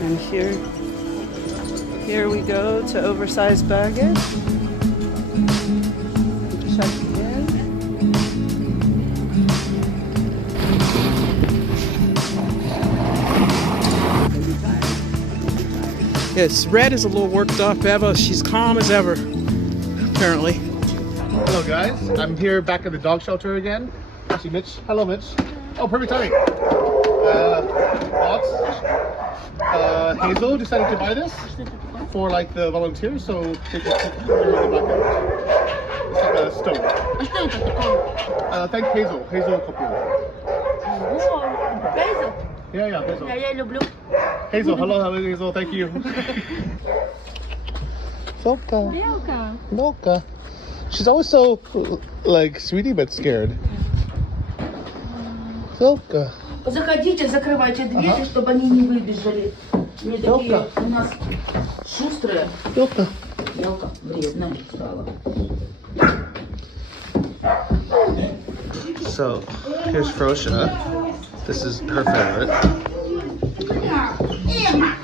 And here we go to oversized baggage. Checking in. Yes, Red is a little worked up. Eva, she's calm as ever, apparently. Hello guys, I'm here back at the dog shelter again. Actually, Mitch. Hello, Mitch. Oh, perfect timing. Hazel decided to buy this for like the volunteers, so they can put it in the back end. It's like a stove. Thank Hazel. Hazel Kapur. Basil. Yeah, Hazel. Я люблю. Hazel, hello, Hazel. Thank you. Milka. Белка. Milka. She's always so like sweetie but scared. Milka. Заходите, закрывайте двери, чтобы они не выбежали. Они такие у нас шустрые. Milka. Белка вредная стала. So, here's Frosha. This is her favorite. Эмма!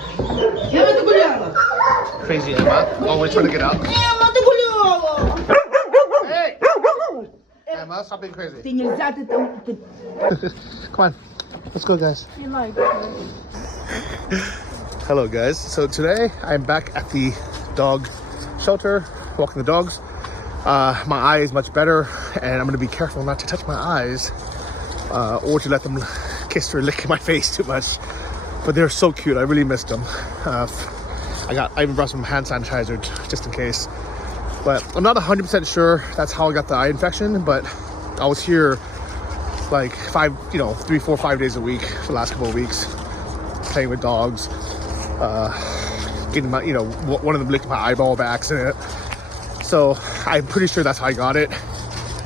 Эмма, ты гуляла? Crazy Emma, always trying to get out. Эмма, ты гуляла! Hey! Emma, stop being crazy. Ты нельзя, ты там... Come on, let's go guys. You like Hello guys, so today I'm back at the dog shelter, walking the dogs. My eye is much better and I'm going to be careful not to touch my eyes or to let them kiss or lick my face too much. But they're so cute, I really missed them. I even brought some hand sanitizer just in case. But I'm not 100% sure that's how I got the eye infection, but I was here like 3, 4, 5 days a week for the last couple of weeks, playing with dogs, getting my, one of them licked my eyeball by accident. So I'm pretty sure that's how I got it.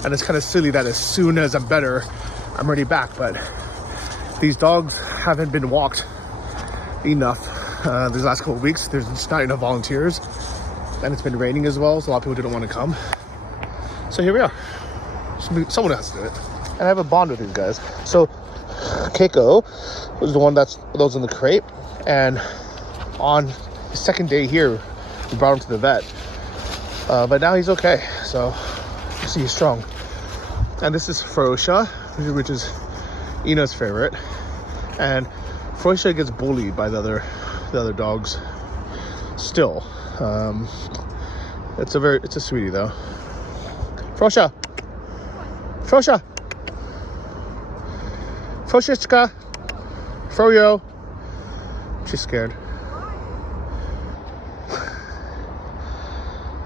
And it's kind of silly that as soon as I'm better, I'm already back. But these dogs haven't been walked enough these last couple of weeks. There's just not enough volunteers. And it's been raining as well, so a lot of people didn't want to come. So here we are. Someone has to do it. And I have a bond with these guys. So Keiko was the one those in the crate. And on the second day here, we brought him to the vet. But now he's okay, so you see he's strong. And this is Frosha, which is Ina's favorite. And Frosha gets bullied by the other dogs still. It's a sweetie though. Frosha! Frosha! Froshichka! Froyo! She's scared.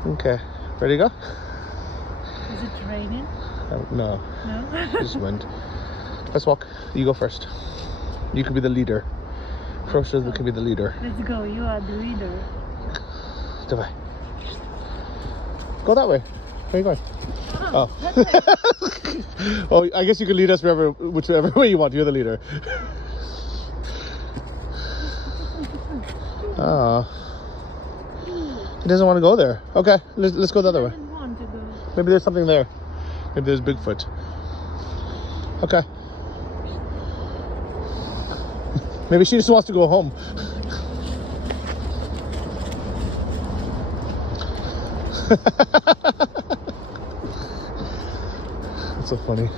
Okay, ready to go? Is it raining? No. No? Just wind. Let's walk. You go first. You could be the leader. Frosha could be the leader. Let's go, you are the leader. Давай. Go that way. Where are you going? Oh. Oh, I guess you can lead us whichever way you want. You're the leader. Oh. He doesn't want to go there. Okay, let's go the other way. I don't want to go. Maybe there's something there. Maybe there's Bigfoot. Okay. Maybe she just wants to go home. That's so funny.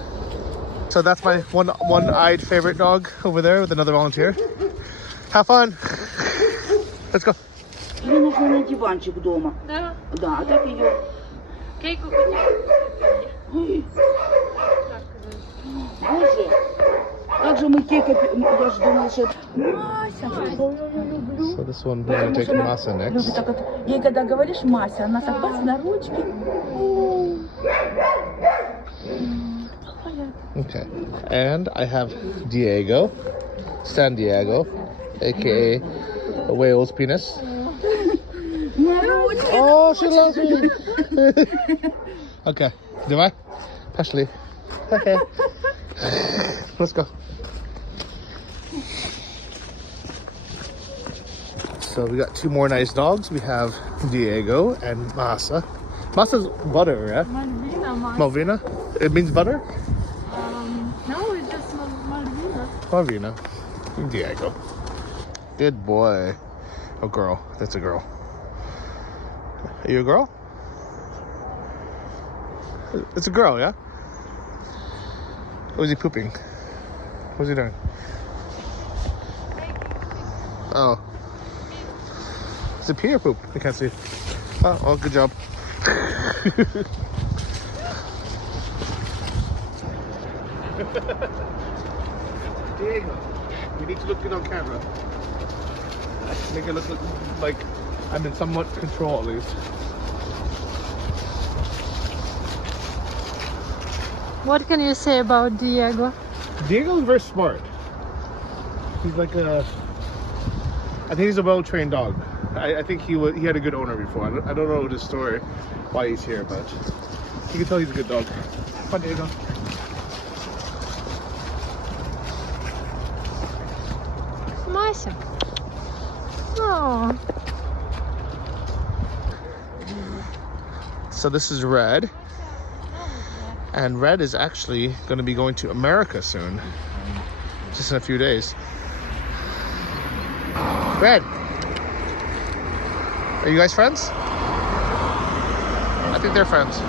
So that's my one-eyed favorite dog over there with another volunteer. Have fun. Let's go. Мне нужно на диванчик дома. Да. Да, а так ее... Кейку. Ой. Боже, как же мы Кейка... Я же думала, что... Мася, ой, я люблю. So this one, we're gonna take Masa next. Так вот, ей когда говоришь Мася, она так бац на ручки. Okay. And I have Diego, San Diego, aka a whale's penis. Oh, she loves me. Okay. Давай. Пошли. Okay. Let's go. So we got two more nice dogs. We have Diego and Masa. Masa's butter, yeah? Malvina. Malvina? It means butter? No, it's just Malvina. Malvina. Diego. Good boy. Oh, girl. That's a girl. Are you a girl? It's a girl, yeah? Or is he pooping? What's he doing? Oh. Is it pee or poop? I can't see. Oh, good job. Diego, we need to look good on camera. Make it look like I'm in somewhat control at least. What can you say about Diego? Diego's very smart. He's like I think he's a well-trained dog. I think he had a good owner before. I don't know the story why he's here, but you can tell he's a good dog. Come on, Diego. Masa. Oh. So this is Red. And Red is actually going to be going to America soon. Just in a few days. Red! Are you guys friends? I think they're friends.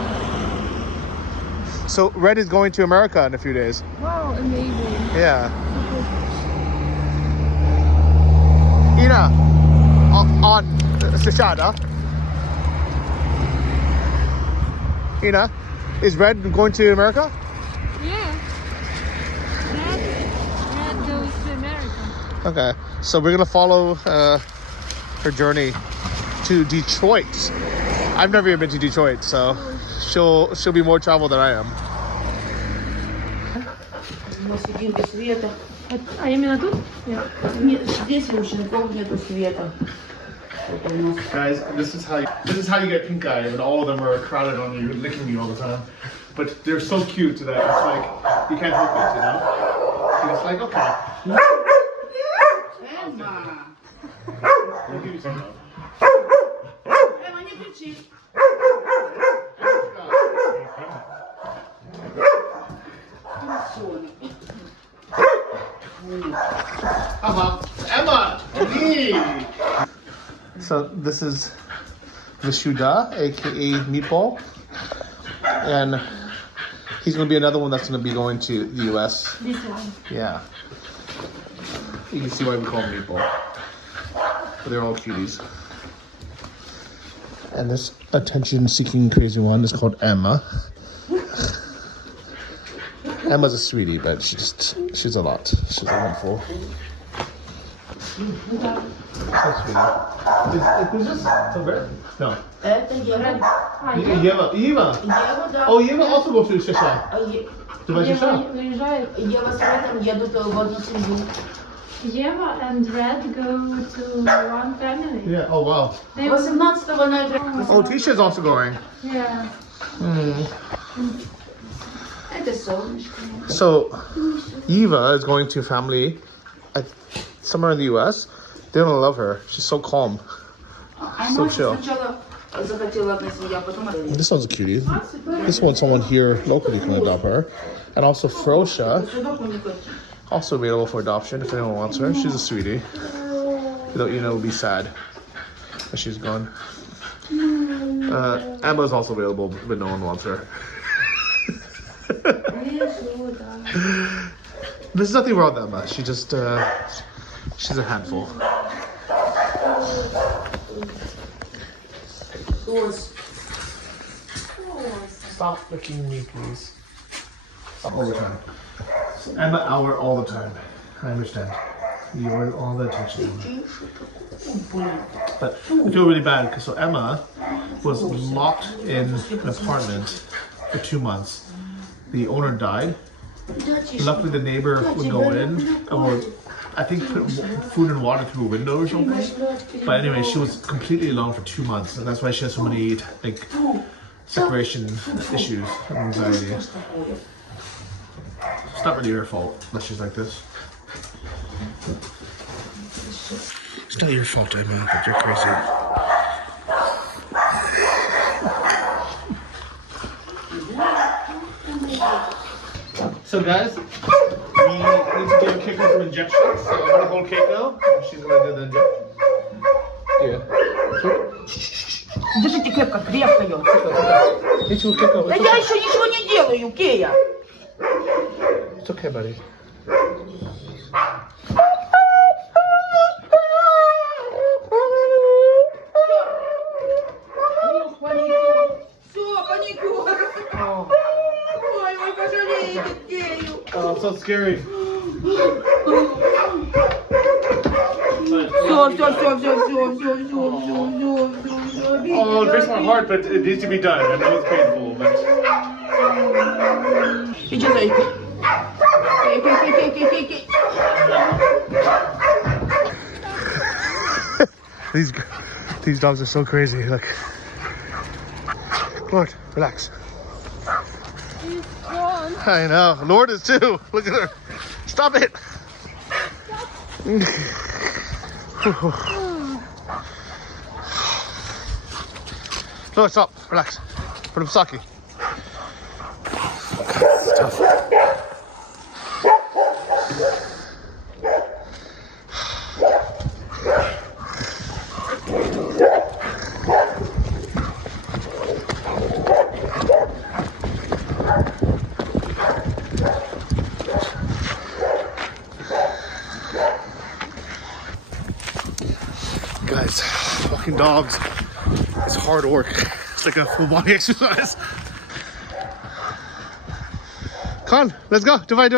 So Red is going to America in a few days. Wow, amazing. Yeah. Ina, on Sashada. Ina, is Red going to America? Yeah. Red goes to America. Okay, so we're gonna follow her journey to Detroit. I've never even been to Detroit, so she'll be more traveled than I am. Мы сидим без света. А именно тут? Yeah. Нет, здесь ручников нету света. Это у нас. Guys, this is how you get pink eye when all of them are crowded on you, licking you all the time. But they're so cute that it's like you can't help it, you know? And it's like, okay. Эмма! I'll give you some love. Эмма, не кричи. Emma! So this is Vasuda, aka Meatball. And he's going to be another one that's going to be going to the US. This one. Yeah. You can see why we call him Meatball. But they're all cuties. And this attention-seeking crazy one is called Emma. Emma's a sweetie, but she's a lot. She's a handful. So sweetie. Is this Silver? No. Это Ева. Eva. Ева, да. Oh, Eva also goes to Shasha. To buy Ева Shasha. уезжает. Ева с Редом едут в одну семью. Eva and Red go to one family. Yeah. Oh wow. 18-го на это. Oh, Tisha's also going. Yeah. Это солнышко. So, Eva is going to family somewhere in the US. They're gonna love her. She's so calm. А So Маша chill. сначала захотела одна семья, потом это. This one's a cutie. This one's someone here locally can adopt her. And also Frosha, Сюда не хочет. also available for adoption if anyone wants her. She's a sweetie. Though, you know, it'll be sad that she's gone. Emma's also available, but no one wants her. There's nothing wrong with Emma. She just, she's a handful. Stop licking me, please. All the time. Emma, hour all the time. I understand. You want all the attention. But I feel really bad because Emma was locked in an apartment for 2 months. The owner died. Luckily, the neighbor would go in or I think put food and water through a window or something. But anyway, she was completely alone for 2 months, and that's why she has so many like separation issues and anxiety. It's not really her fault that she's like this. It's not your fault, Emma, that you're crazy. So guys, we need to give Keiko some injections. So I'm gonna hold Keiko. She's she's gonna do the. Yeah. Держите крепко, крепко ее. Да я еще ничего не делаю, Кея. It's okay, buddy. Все, паникер. Ой, вы пожалеете Кею. Oh, so scary. Oh, it breaks my heart, but it needs to be done. I know it's painful, but. Иди, зайка. Кей. These dogs are so crazy. Look. Lord, relax. She's strong. I know. Lord is too. Look at her. Stop it. No, stop. Relax. Put him sake. It's tough. Guys, walking dogs is hard work. It's like a full body exercise. Come on, let's go. Divide.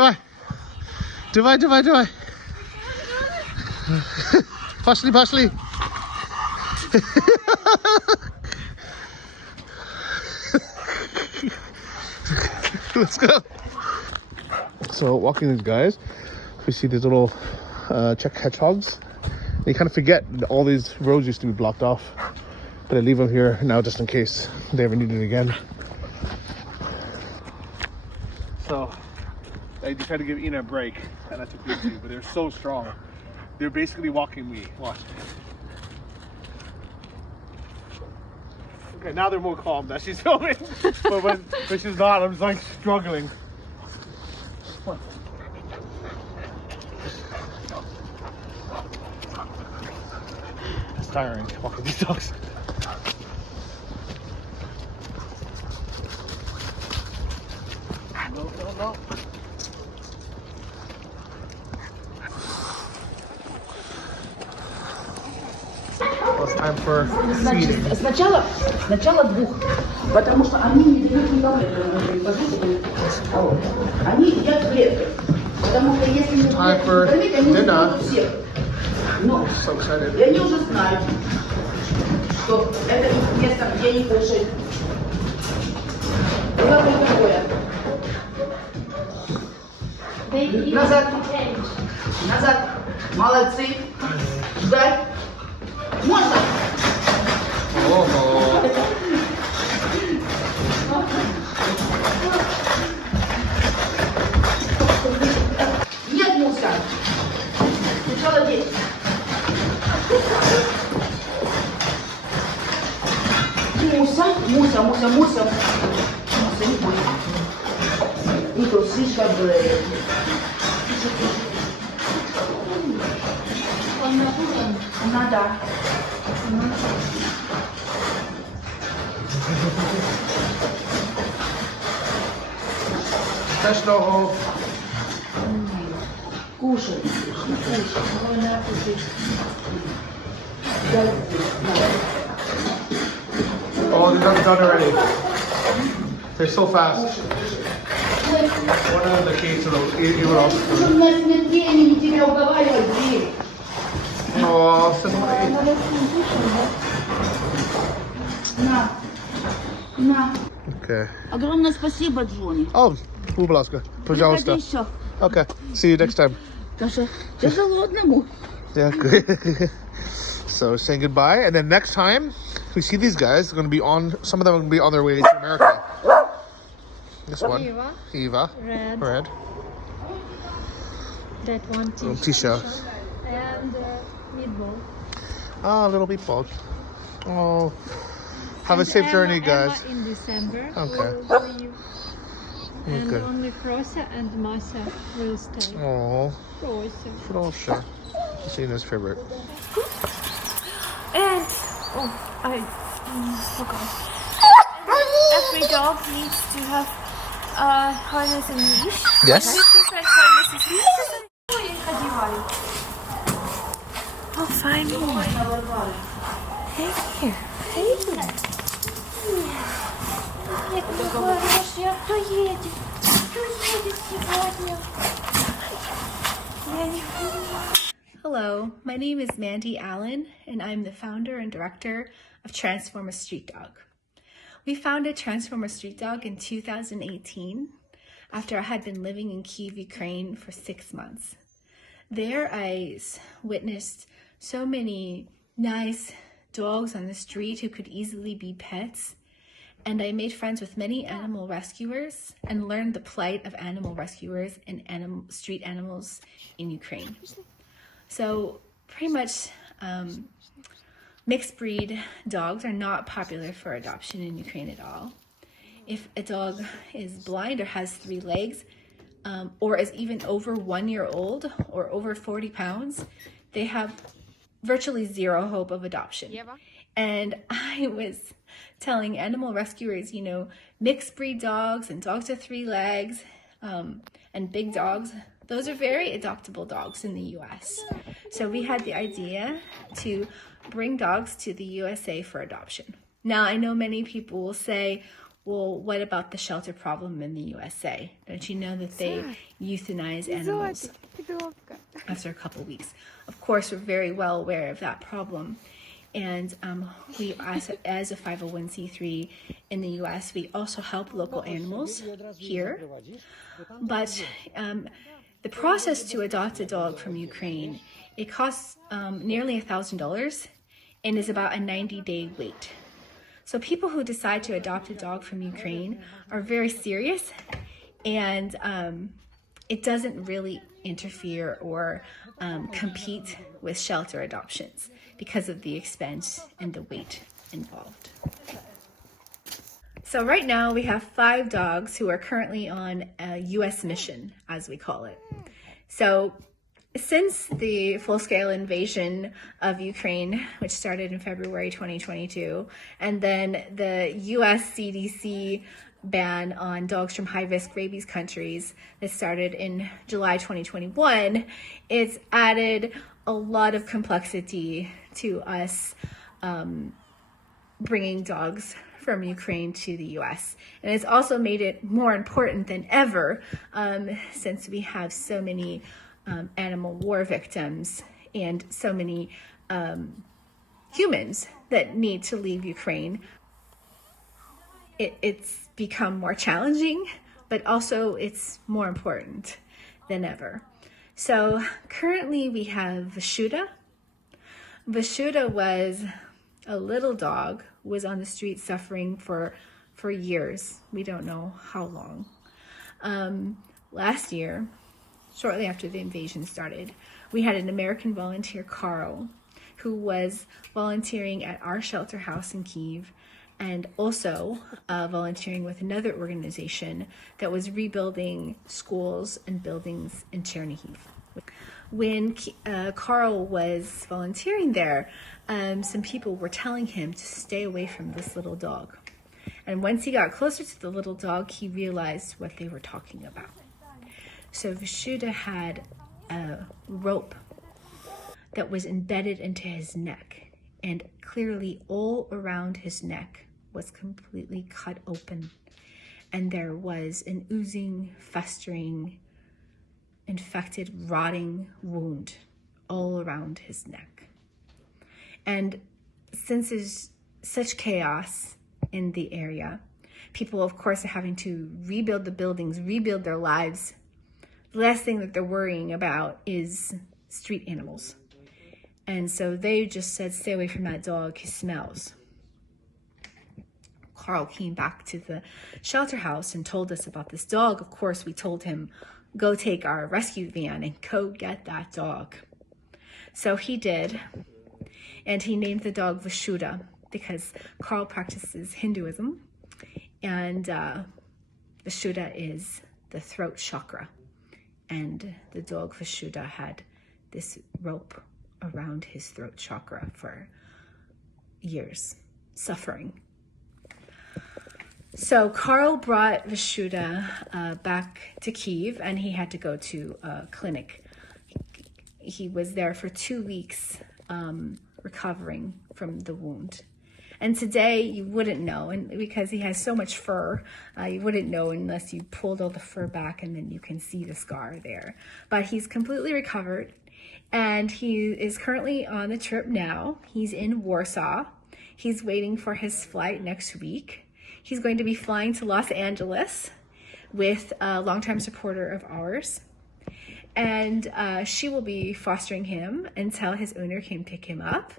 Partially. Let's go. So walking these guys, we see these little Czech hedgehogs. You kind of forget that all these roads used to be blocked off, but I leave them here now just in case they ever need it again. So I decided to give Ina a break, and I took these two, but they're so strong. They're basically walking me. Watch. Okay, now they're more calm that she's filming, but when she's not, I'm just like struggling. It's tiring walking these dogs. No. Well, it's time for feeding. Сначала двух, потому что они не дают никому они едят хлеб, потому что если не кормить, они убьют всех. Но So excited. и они уже знают, что это их место, где они кушают. Вот такое. Назад. Молодцы. Ждать. Можно? Нет, Муся. Сначала здесь. Муся. Муся, не бойся. Не труси, чтобы... Надо. Też noho. Кушай. Давай кушай. Oh, they're done already. They're so fast. One of the keys to the Europe. У нас нет времени тебя уговаривать, Ди. Oh, somebody. На. Okay. Огромное спасибо, Джонни. Oh, будь ласка. Пожалуйста. Приходи еще. Okay. See you next time. Даша, тяжело одному. Yeah, good. So saying goodbye, and then next time we see these guys, they're going to be on. Some of them are going to be on their way to America. This one, Eva, Red. That one Tisha. and meatball. Oh, little meatball. Oh, have a safe journey, guys. Emma in December Okay. will leave. And Okay. only Frosa and Masa will stay. Oh, Frosa. Frosa. Shayna's favorite. And I forgot. Every dog needs to have harness and leash. Yes. And with different harnesses, leashes. Oh, fine boy. Hey here. Hey here. Кто едет? Кто едет сегодня? Я не понимаю. Hello, my name is Mandy Allen, and I'm the founder and director of Transformer Street Dog. We founded Transformer Street Dog in 2018 after I had been living in Kyiv, Ukraine for 6 months. There I witnessed so many nice dogs on the street who could easily be pets, and I made friends with many animal rescuers and learned the plight of animal rescuers and street animals in Ukraine. So pretty much mixed breed dogs are not popular for adoption in Ukraine at all. If a dog is blind or has 3 legs, or is even over 1 year old or over 40 pounds, they have virtually zero hope of adoption. And I was telling animal rescuers, you know, mixed breed dogs and dogs with 3 legs and big dogs, those are very adoptable dogs in the US. So we had the idea to bring dogs to the USA for adoption. Now, I know many people will say, well, what about the shelter problem in the USA? Don't you know that they euthanize animals after a couple weeks? Of course, we're very well aware of that problem. And we, as a 501c3 in the US, we also help local animals here. But the process to adopt a dog from Ukraine, it costs nearly $1,000 and is about a 90-day wait. So people who decide to adopt a dog from Ukraine are very serious, and it doesn't really interfere or compete with shelter adoptions because of the expense and the wait involved. So right now we have 5 dogs who are currently on a US mission, as we call it. So since the full-scale invasion of Ukraine, which started in February 2022, and then the US CDC ban on dogs from high-risk rabies countries that started in July 2021, it's added a lot of complexity to us bringing dogs from Ukraine to the US. And it's also made it more important than ever since we have so many animal war victims and so many humans that need to leave Ukraine. It's become more challenging, but also it's more important than ever. So currently we have Vasuda. Vasuda was a little dog, was on the street suffering for years. We don't know how long. Last year, shortly after the invasion started, we had an American volunteer, Carl, who was volunteering at our shelter house in Kyiv, and also volunteering with another organization that was rebuilding schools and buildings in Chernihiv. When Carl was volunteering there, some people were telling him to stay away from this little dog. And once he got closer to the little dog, he realized what they were talking about. So Vasuda had a rope that was embedded into his neck, and clearly all around his neck was completely cut open, and there was an oozing, festering, infected, rotting wound all around his neck. And since there's such chaos in the area, people of course are having to rebuild the buildings, rebuild their lives. The last thing that they're worrying about is street animals. And so they just said, stay away from that dog, he smells. Carl came back to the shelter house and told us about this dog. Of course, we told him, go take our rescue van and go get that dog. So he did, and he named the dog Vasuda because Carl practices Hinduism, and Vasuda is the throat chakra, and the dog Vasuda had this rope around his throat chakra for years, suffering. So Carl brought Vasuda back to Kyiv, and he had to go to a clinic. He was there for 2 weeks recovering from the wound. And today you wouldn't know, and because he has so much fur, you wouldn't know unless you pulled all the fur back, and then you can see the scar there. But he's completely recovered, and he is currently on the trip now. He's in Warsaw. He's waiting for his flight next week. He's going to be flying to Los Angeles with a longtime supporter of ours. And she will be fostering him until his owner can pick him up.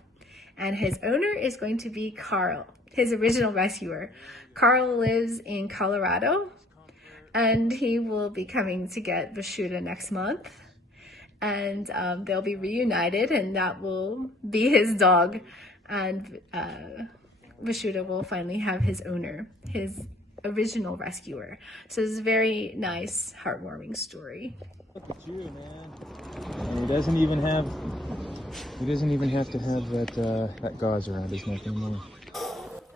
And his owner is going to be Carl, his original rescuer. Carl lives in Colorado, and he will be coming to get Vasuda next month. And they'll be reunited, and that will be his dog. And Vasuda will finally have his owner, his original rescuer. So it's a very nice, heartwarming story. Look at you, man. And he doesn't even have to have that gauze around his neck anymore.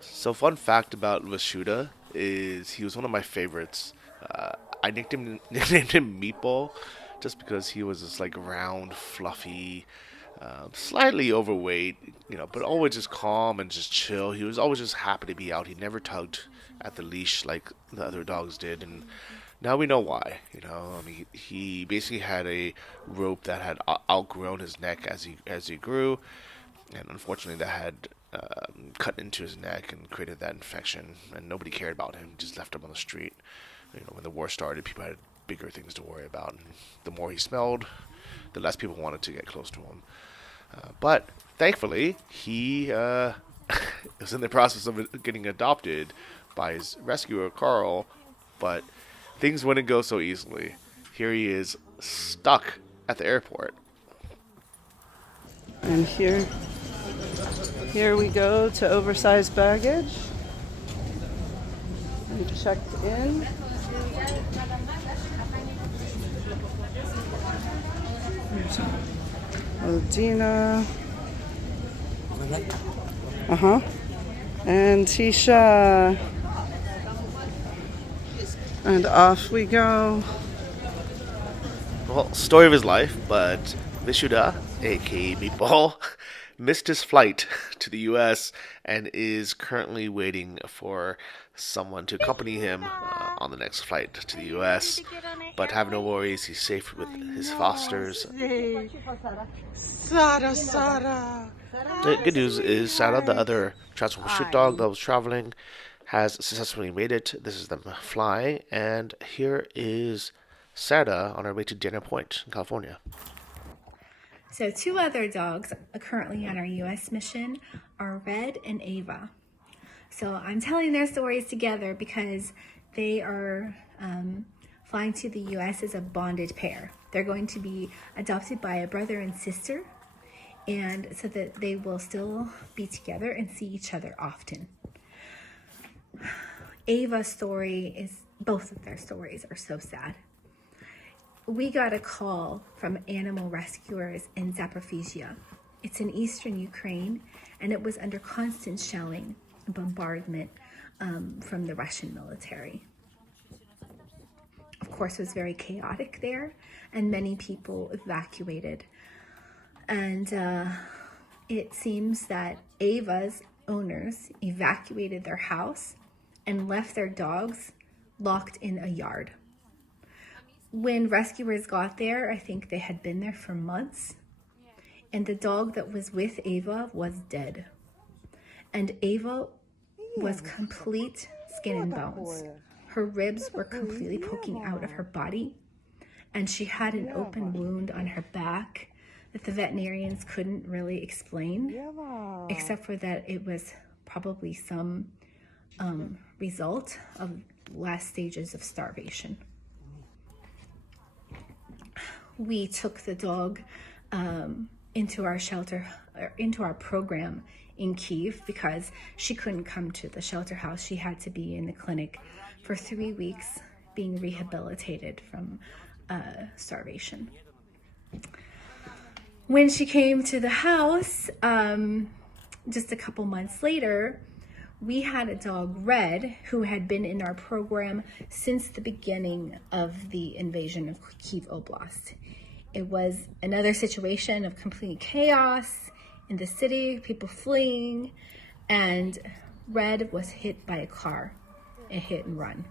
So fun fact about Vasuda is he was one of my favorites. I nicknamed him Meatball just because he was this like round, fluffy, slightly overweight, but always just calm and just chill. He was always just happy to be out. He never tugged at the leash like the other dogs did, and now we know why. He basically had a rope that had outgrown his neck as he grew, and unfortunately that had cut into his neck and created that infection, and nobody cared about him. Just left him on the street. When the war started, people had bigger things to worry about, and the more he smelled, the less people wanted to get close to him. But thankfully, he was in the process of getting adopted by his rescuer, Carl, but things wouldn't go so easily. Here he is, stuck at the airport. And here we go to oversized baggage. We checked in. Odina. And Tisha. And off we go. Well, story of his life, but Vasuda, aka Meatball, missed his flight to the U.S. and is currently waiting for someone to accompany him on the next flight to the U.S. But have no worries, he's safe with his fosters. Sara. The good news is Sarah, the other Transformer street dog that was traveling, has successfully made it. This is them flying, and here is Sarah on her way to Dana Point in California. So 2 other dogs currently on our U.S. mission are Red and Ava. So I'm telling their stories together because they are flying to the U.S. as a bonded pair. They're going to be adopted by a brother and sister, and so that they will still be together and see each other often. Ava's story is, both of their stories are so sad. We got a call from animal rescuers in Zaporizhzhia. It's in eastern Ukraine, and it was under constant shelling and bombardment from the Russian military. Of course, it was very chaotic there, and many people evacuated. And it seems that Ava's owners evacuated their house and left their dogs locked in a yard. When rescuers got there, I think they had been there for months, and the dog that was with Ava was dead. And Ava was complete skin and bones. Her ribs were completely poking out of her body, and she had an open wound on her back that the veterinarians couldn't really explain, except for that it was probably some result of last stages of starvation. We took the dog into our shelter, into our program in Kyiv, because she couldn't come to the shelter house. She had to be in the clinic for 3 weeks being rehabilitated from starvation. When she came to the house, just a couple months later, we had a dog, Red, who had been in our program since the beginning of the invasion of Kyiv Oblast. It was another situation of complete chaos in the city, people fleeing, and Red was hit by a car, a hit and run.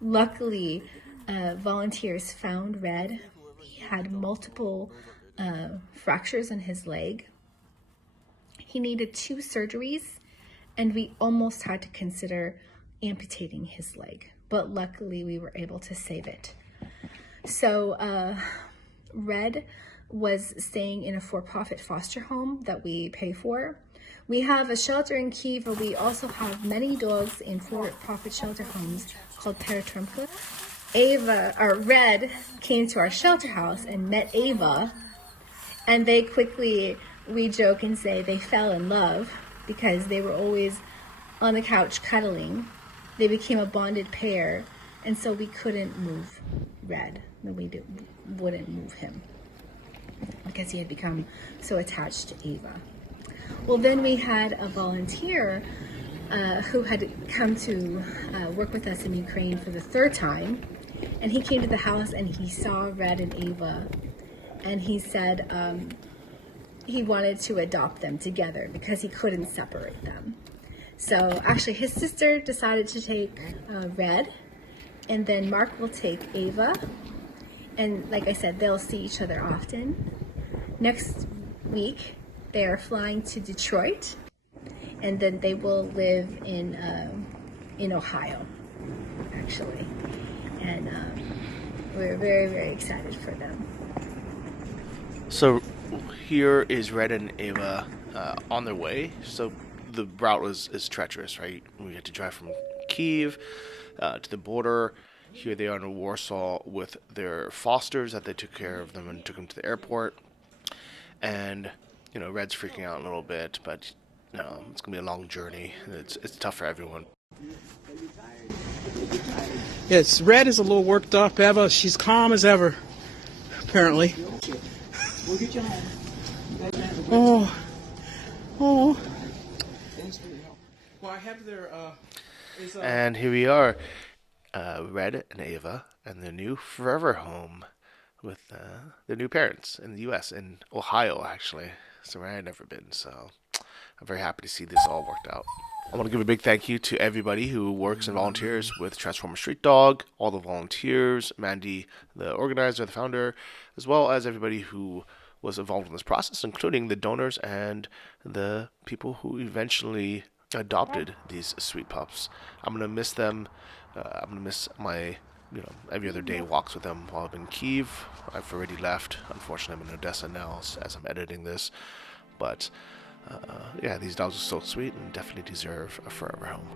Luckily, volunteers found Red. He had multiple fractures in his leg. He needed 2 surgeries, and we almost had to consider amputating his leg, but luckily we were able to save it. So Red was staying in a for-profit foster home that we pay for. We have a shelter in Kyiv, but we also have many dogs in for-profit shelter homes called Paratrumka. Red came to our shelter house and met Ava, and they quickly, we joke and say, they fell in love because they were always on the couch cuddling. They became a bonded pair, and so we couldn't move Red. We wouldn't move him because he had become so attached to Ava. Well, then we had a volunteer who had come to work with us in Ukraine for the 3rd time, and he came to the house and he saw Red and Ava, and he said he wanted to adopt them together because he couldn't separate them. So actually his sister decided to take Red, and then Mark will take Ava, and like I said, they'll see each other often. Next week they are flying to Detroit, and then they will live in Ohio, actually, and we're very, very excited for them. So here is Red and Ava on their way. So the route is treacherous, right? We had to drive from Kyiv to the border. Here they are in Warsaw with their fosters that they took care of them and took them to the airport. And Red's freaking out a little bit, but it's gonna be a long journey. It's tough for everyone. Yes, Red is a little worked up. Eva, she's calm as ever, apparently. Oh. Well, I have their. And here we are, Red and Ava, and their new forever home with their new parents in the U.S. in Ohio, actually. So where I had never been. So I'm very happy to see this all worked out. I want to give a big thank you to everybody who works and volunteers with Transformer Street Dog, all the volunteers, Mandy, the organizer, the founder, as well as everybody who was involved in this process, including the donors and the people who eventually adopted these sweet pups. I'm going to miss them. I'm going to miss my, every other day walks with them while I'm in Kyiv. I've already left. Unfortunately, I'm in Odessa now as I'm editing this. But yeah, these dogs are so sweet and definitely deserve a forever home.